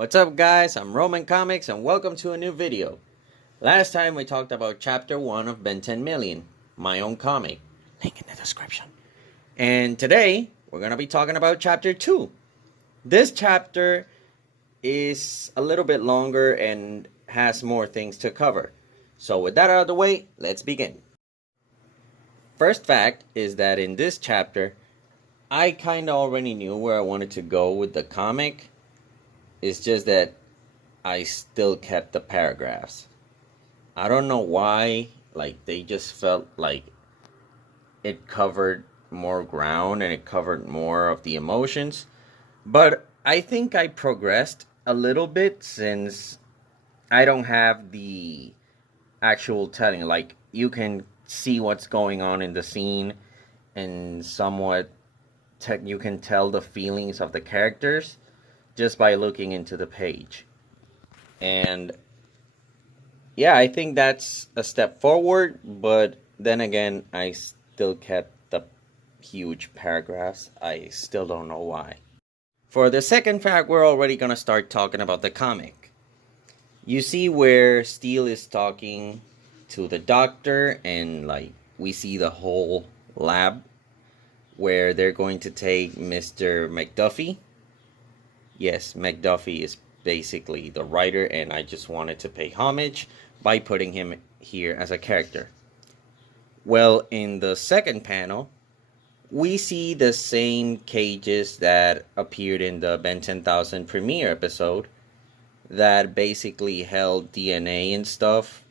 What's up guys, I'm Roman Comics and welcome to a new video. Last time we talked about chapter 1 of Ben 10 Million, my own comic, link in the description. And today we're going to be talking about chapter 2. This chapter is a little bit longer and has more things to cover. So with that out of the way, let's begin. First fact is that in this chapter, I kind of already knew where I wanted to go with the comic. It's just that I still kept the paragraphs. I don't know why, they just felt like it covered more ground and it covered more of the emotions. But I think I progressed a little bit since I don't have the actual telling. Like, you can see what's going on in the scene and somewhat you can tell the feelings of the characters just by looking into the page. And yeah, I think that's a step forward, but then again, I still kept the huge paragraphs. I still don't know why. For the second fact, we're already gonna start talking about the comic. You see where Steel is talking to the doctor, and we see the whole lab where they're going to take Mr. McDuffie. Yes, McDuffie is basically the writer, and I just wanted to pay homage by putting him here as a character. Well, in the second panel, we see the same cages that appeared in the Ben 10,000 premiere episode that basically held DNA and stuff.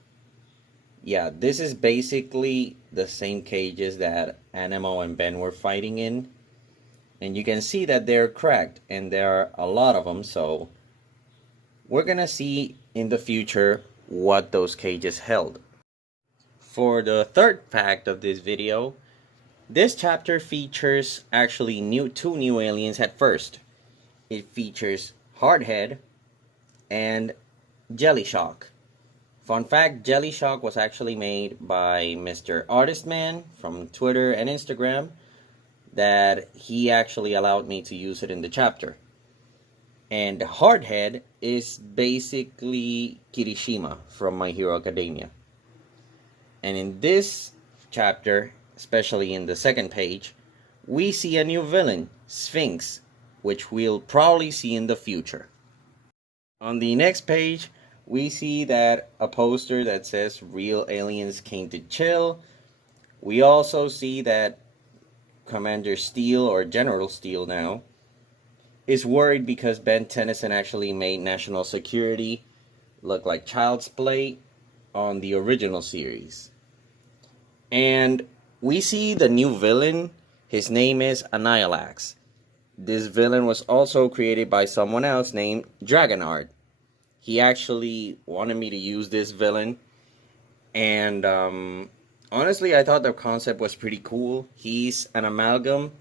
Yeah, this is basically the same cages that Anemo and Ben were fighting in. And you can see that they're cracked, and there are a lot of them, so we're gonna see in the future what those cages held. For the third fact of this video, this chapter features actually two new aliens at first. It features Hardhead and Jellyshock. Fun fact, Jellyshock was actually made by Mr. Artistman from Twitter and Instagram, that he actually allowed me to use it in the chapter. And Hardhead is basically Kirishima from My Hero Academia. And in this chapter, especially in the second page, we see a new villain, Sphinx, which we'll probably see in the future. On the next page, we see that a poster that says "Real aliens came to chill." We also see that Commander Steel, or General Steel now, is worried because Ben Tennyson actually made national security look like child's play on the original series. And we see the new villain. His name is Annihilax. This villain was also created by someone else named Deviant Art. He actually wanted me to use this villain, and honestly, I thought the concept was pretty cool. He's an amalgam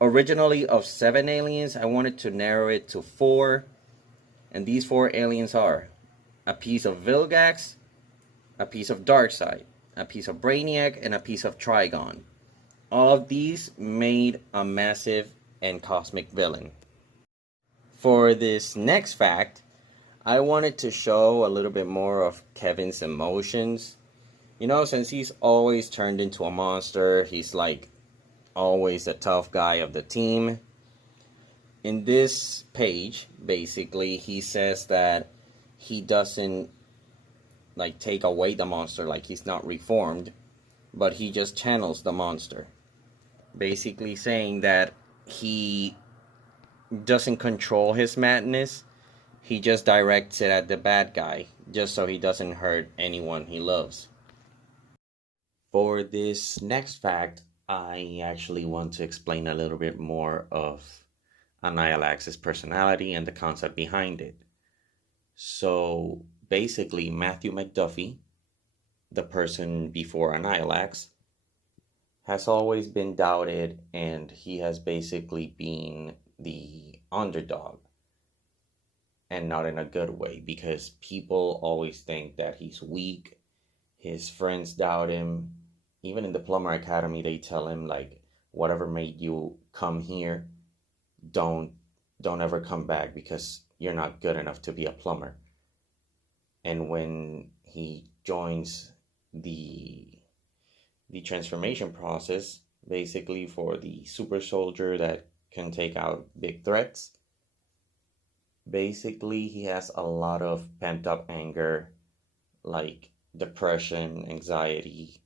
originally of 7 aliens. I wanted to narrow it to 4. And these 4 aliens are a piece of Vilgax, a piece of Darkseid, a piece of Brainiac, and a piece of Trigon. All of these made a massive and cosmic villain. For this next fact, I wanted to show a little bit more of Kevin's emotions. You know, since he's always turned into a monster, he's always the tough guy of the team. In this page, basically, he says that he doesn't take away the monster, he's not reformed, but he just channels the monster. Basically saying that he doesn't control his madness, he just directs it at the bad guy, just so he doesn't hurt anyone he loves. For this next fact, I actually want to explain a little bit more of Annihilax's personality and the concept behind it. So basically, Matthew McDuffie, the person before Annihilax, has always been doubted, and he has basically been the underdog. And not in a good way, because people always think that he's weak. His friends doubt him. Even in the Plumber Academy, they tell him, whatever made you come here, don't ever come back, because you're not good enough to be a plumber. And when he joins the transformation process, basically for the super soldier that can take out big threats, basically he has a lot of pent up anger, like depression, anxiety,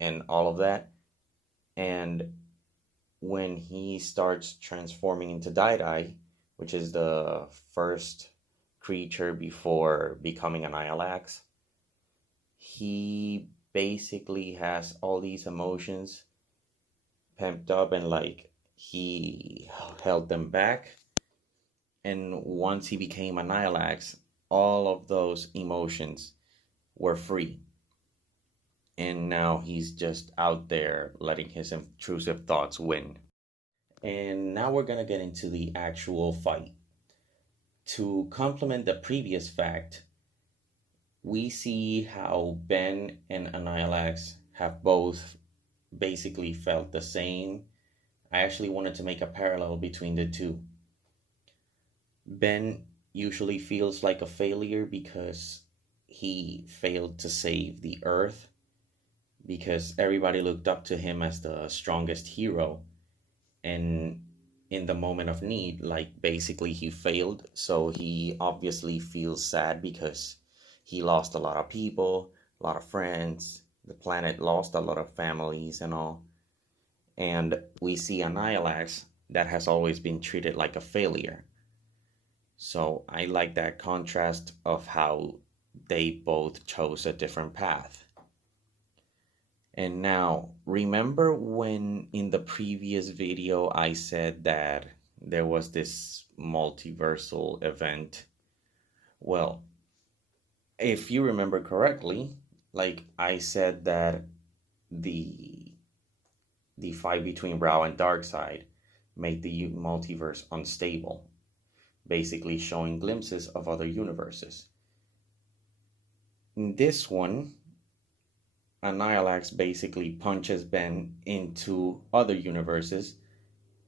and all of that. And when he starts transforming into Dai, which is the first creature before becoming an Annihilax, he basically has all these emotions pumped up, and like he held them back. And once he became an Annihilax, all of those emotions were free. And now he's just out there letting his intrusive thoughts win. And now we're gonna get into the actual fight. To complement the previous fact, we see how Ben and Annihilax have both basically felt the same. I actually wanted to make a parallel between the two. Ben usually feels like a failure because he failed to save the Earth, because everybody looked up to him as the strongest hero. And in the moment of need, like basically he failed. So he obviously feels sad because he lost a lot of people, a lot of friends. The planet lost a lot of families and all. And we see Annihilax that has always been treated like a failure. So I like that contrast of how they both chose a different path. And now, remember when in the previous video I said that there was this multiversal event? Well, if you remember correctly, like I said that the fight between Brow and Darkseid made the multiverse unstable, basically showing glimpses of other universes. In this one, Annihilax basically punches Ben into other universes,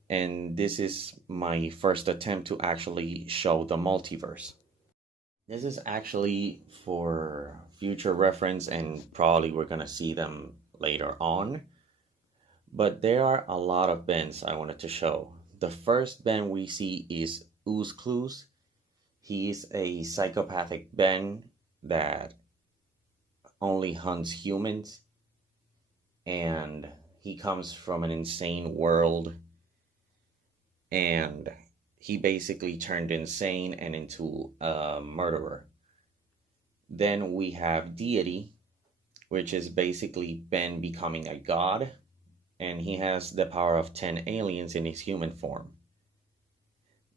and this is my first attempt to actually show the multiverse. This is actually for future reference, and probably we're gonna see them later on. But there are a lot of Bens I wanted to show. The first Ben we see is Oozcluse. He is a psychopathic Ben that only hunts humans, and he comes from an insane world, and he basically turned insane and into a murderer. Then we have Deity, which is basically Ben becoming a god, and he has the power of 10 aliens in his human form.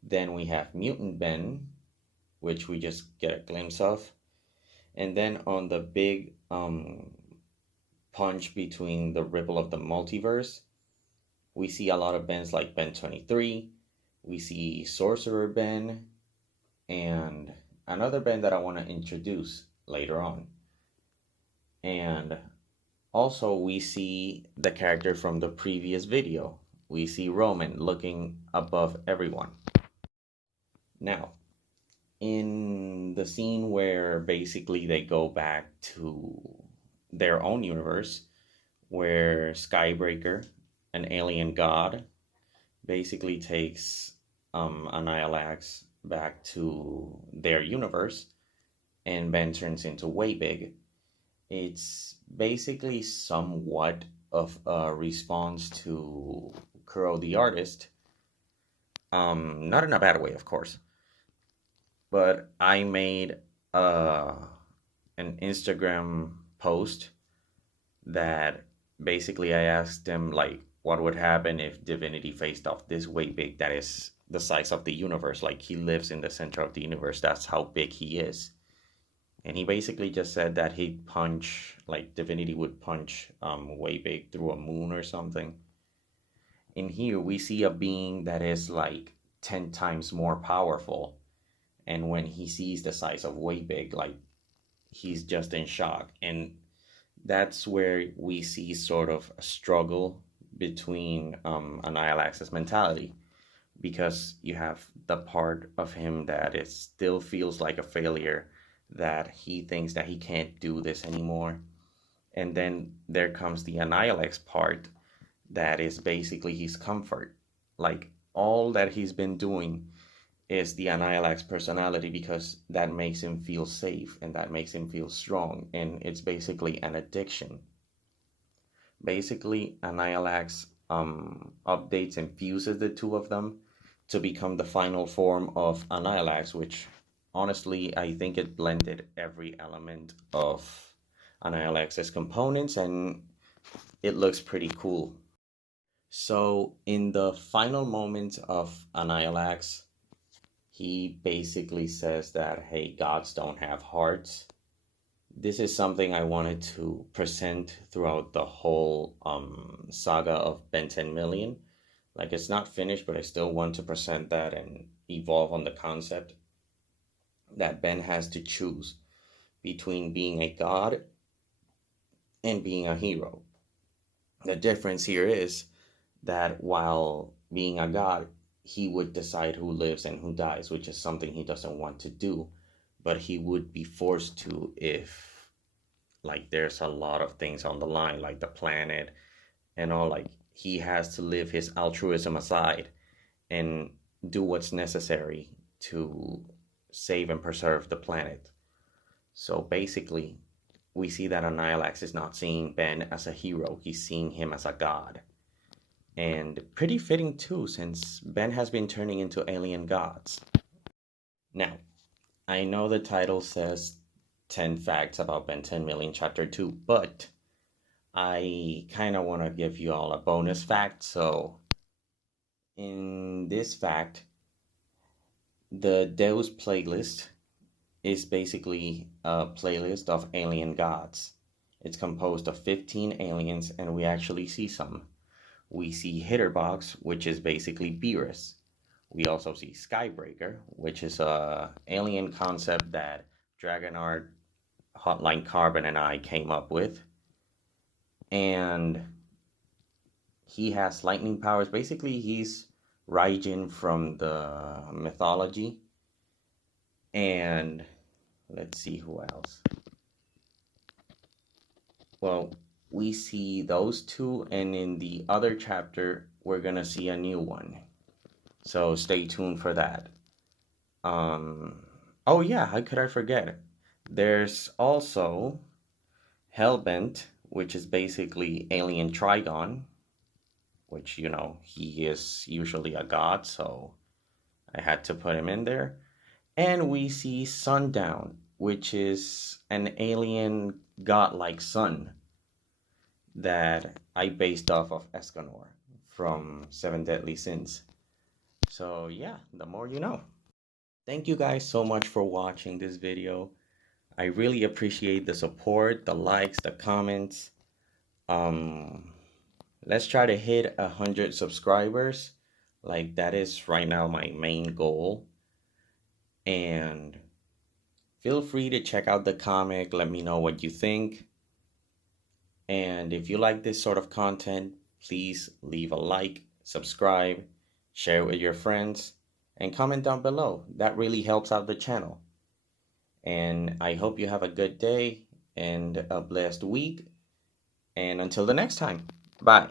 Then we have Mutant Ben, which we just get a glimpse of. And then on the big punch between the ripple of the multiverse, we see a lot of Bens like Ben 23. We see Sorcerer Ben, and another Ben that I want to introduce later on. And also we see the character from the previous video. We see Roman looking above everyone. Now, in the scene where basically they go back to their own universe, where Skybreaker, an alien god, basically takes Annihilax back to their universe, and Ben turns into Waybig. It's basically somewhat of a response to Kuro the Artist. Not in a bad way, of course. But I made an Instagram post that basically I asked them like what would happen if Divinity faced off this Waybig that is the size of the universe. Like he lives in the center of the universe. That's how big he is. And he basically just said that he'd punch, like Divinity would punch Waybig through a moon or something. In here we see a being that is like 10 times more powerful. And when he sees the size of Waybig, like he's just in shock. And that's where we see sort of a struggle between Annihilax's mentality, because you have the part of him that it still feels like a failure, that he thinks that he can't do this anymore. And then there comes the Annihilax part that is basically his comfort. Like all that he's been doing is the Annihilax personality because that makes him feel safe and that makes him feel strong. And it's basically an addiction. Basically, Annihilax updates and fuses the two of them to become the final form of Annihilax, which honestly, I think it blended every element of Annihilax's components and it looks pretty cool. So in the final moments of Annihilax, he basically says that, hey, gods don't have hearts. This is something I wanted to present throughout the whole saga of Ben 10 Million. Like, it's not finished, but I still want to present that and evolve on the concept that Ben has to choose between being a god and being a hero. The difference here is that while being a god, he would decide who lives and who dies, which is something he doesn't want to do, but he would be forced to if, like, there's a lot of things on the line, like the planet and all. Like, he has to live his altruism aside and do what's necessary to save and preserve the planet. So basically, we see that Annihilax is not seeing Ben as a hero, he's seeing him as a god. And pretty fitting too, since Ben has been turning into alien gods. Now, I know the title says 10 facts about Ben 10 Million Chapter 2, but I kind of want to give you all a bonus fact. So in this fact, the Deus playlist is basically a playlist of alien gods. It's composed of 15 aliens, and we actually see some. We see Hitterbox, which is basically Beerus. We also see Skybreaker, which is a alien concept that Dragon Art, Hotline Carbon, and I came up with. And he has lightning powers. Basically, he's Raijin from the mythology. And let's see who else. Well, we see those two, and in the other chapter, we're gonna see a new one. So stay tuned for that. Oh yeah, how could I forget? There's also Hellbent, which is basically Alien Trigon, which, you know, he is usually a god, so I had to put him in there. And we see Sundown, which is an alien godlike sun that I based off of Escanor from Seven Deadly Sins. So yeah, the more you know. Thank you guys so much for watching this video. I really appreciate the support, the likes, the comments. Let's try to hit 100 subscribers. Like, that is right now my main goal. And feel free to check out the comic. Let me know what you think. And if you like this sort of content, please leave a like, subscribe, share it with your friends, and comment down below. That really helps out the channel. And I hope you have a good day and a blessed week. And until the next time, bye.